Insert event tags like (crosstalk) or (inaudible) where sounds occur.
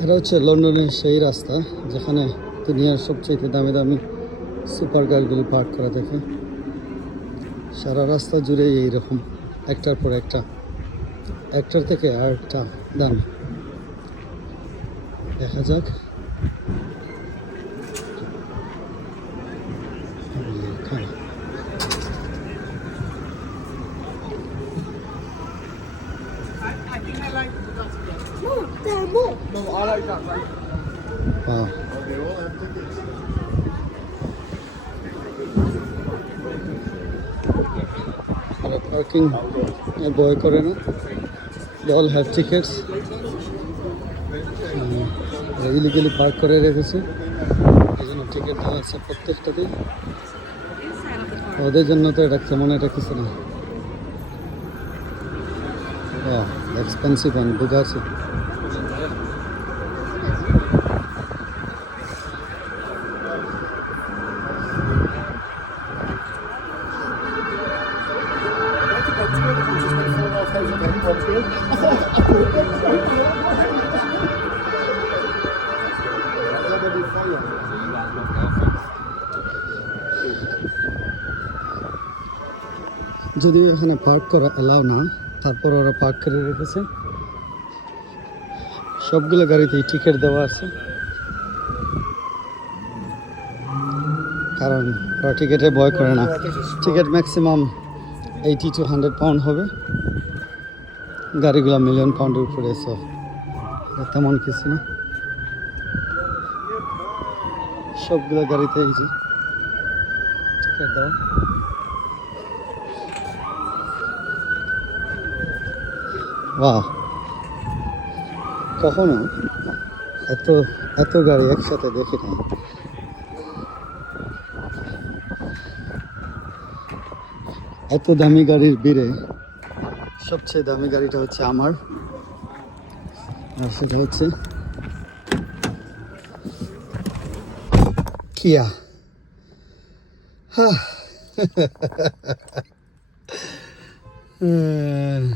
এটা হচ্ছে লন্ডনের সেই রাস্তা যেখানে দুনিয়ার সবচেয়ে দামি দামি সুপার কারগুলি পার্ক করা থাকে সারা রাস্তা জুড়েই এইরকম, একটার পর একটা। একটার থেকে আর একটা দাম। দেখা যাক। পার্কিং বয় করে না। All have tickets illegally park করে রেখেছে। এই জন্য টিকিট দেওয়া আছে প্রত্যেকটাতেই। ওদের জন্য তো এটা কেমন এটা কিছু না। এক্সপেন্সিভ অন বোঝা আছে। যদি এখানে পার্ক করা এলাও না, তারপর ওরা পার্ক করে রেখেছে। সবগুলো গাড়িতেই টিকিট দেওয়া আছে। কারণ ওরা টিকিটে ভয় করে না। Ticket maximum eighty two hundred pound হবে। গাড়িগুলো মিলিয়ন পাউন্ডের উপরে সো তেমন কিছু না। সবগুলো গাড়িতে এই যে টিকিট বাহ। কখনো এত এত গাড়ি একসাথে দেখি নাই। এত দামি গাড়ির ভিড়ে সবচেয়ে দামি গাড়িটা হচ্ছে আমার। আর সেটা হচ্ছে কিয়া (laughs) হ্যাঁ।